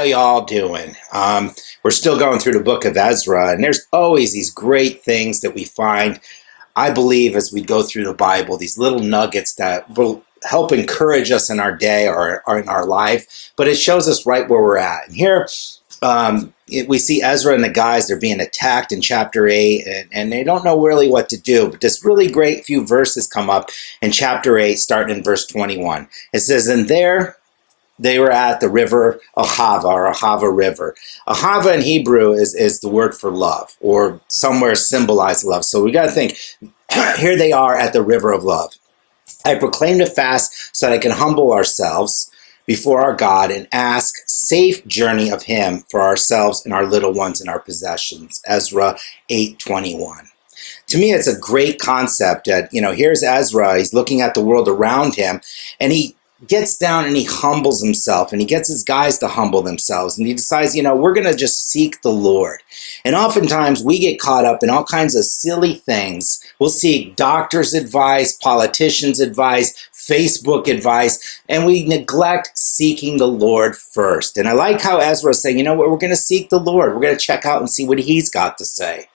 How y'all doing? We're still going through the book of Ezra, and there's always these great things that we find, I believe, as we go through the Bible, these little nuggets that will help encourage us in our day or in our life, but it shows us right where we're at. And here we see Ezra and the guys, they're being attacked in chapter 8, and they don't know really what to do, but this really great few verses come up in chapter 8, starting in verse 21. It says, "And there they were at the river Ahava, or Ahava River." Ahava in Hebrew is the word for love, or somewhere symbolized love. So we got to think, here they are at the river of love. "I proclaimed a fast so that I can humble ourselves before our God and ask safe journey of him for ourselves and our little ones and our possessions." Ezra 8:21. To me, it's a great concept that, here's Ezra, he's looking at the world around him, and he gets down and he humbles himself, and he gets his guys to humble themselves, and he decides, we're going to just seek the Lord. And oftentimes we get caught up in all kinds of silly things. We'll seek doctors' advice, politicians' advice, Facebook advice, and we neglect seeking the Lord first. And I like how Ezra is saying, you know what, we're going to seek the Lord. We're going to check out and see what he's got to say.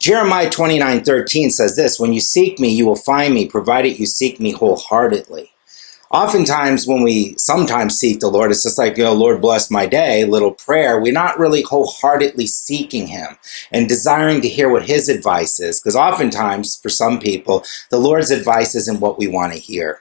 Jeremiah 29:13 says this, "When you seek me, you will find me, provided you seek me wholeheartedly." Oftentimes when we sometimes seek the Lord, it's just like, Lord bless my day, little prayer. We're not really wholeheartedly seeking him and desiring to hear what his advice is. Because oftentimes for some people, the Lord's advice isn't what we want to hear.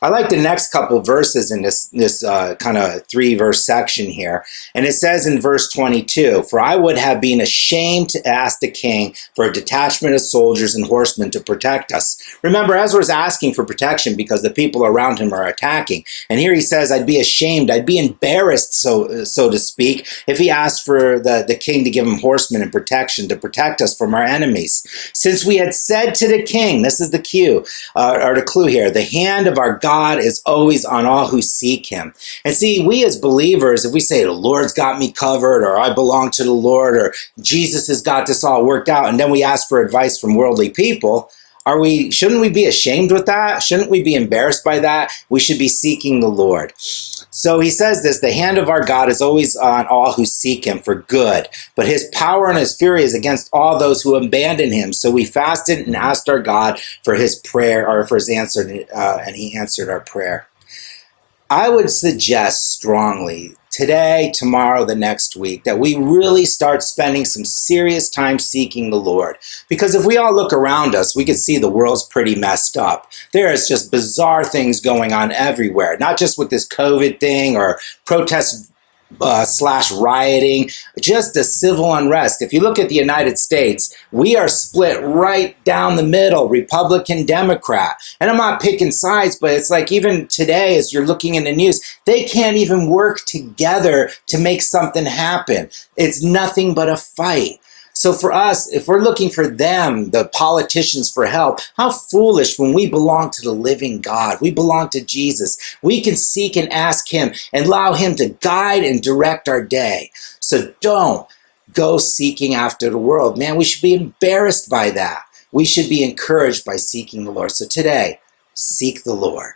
I like the next couple verses in this kind of 3-verse section here. And it says in verse 22, "For I would have been ashamed to ask the king for a detachment of soldiers and horsemen to protect us." Remember, Ezra's asking for protection because the people around him are attacking. And here he says, I'd be ashamed, I'd be embarrassed, so to speak, if he asked for the king to give him horsemen and protection to protect us from our enemies. "Since we had said to the king," this is the cue, or the clue here, "the hand of our God is always on all who seek him." And see, we as believers, if we say the Lord's got me covered, or I belong to the Lord, or Jesus has got this all worked out, and then we ask for advice from worldly people, shouldn't we be ashamed with that? Shouldn't we be embarrassed by that? We should be seeking the Lord. So he says this, "The hand of our God is always on all who seek him for good, but his power and his fury is against all those who abandon him." So we fasted and asked our God for his prayer, or for his answer, and he answered our prayer. I would suggest strongly today, tomorrow, the next week, that we really start spending some serious time seeking the Lord. Because if we all look around us, we can see the world's pretty messed up. There is just bizarre things going on everywhere, not just with this COVID thing or protests slash rioting, just the civil unrest. If you look at the United States, we are split right down the middle, Republican, Democrat. And I'm not picking sides, but it's like even today, as you're looking in the news, they can't even work together to make something happen. It's nothing but a fight. So for us, if we're looking for them, the politicians, for help, how foolish when we belong to the living God. We belong to Jesus. We can seek and ask him and allow him to guide and direct our day. So don't go seeking after the world. Man, we should be embarrassed by that. We should be encouraged by seeking the Lord. So today, seek the Lord.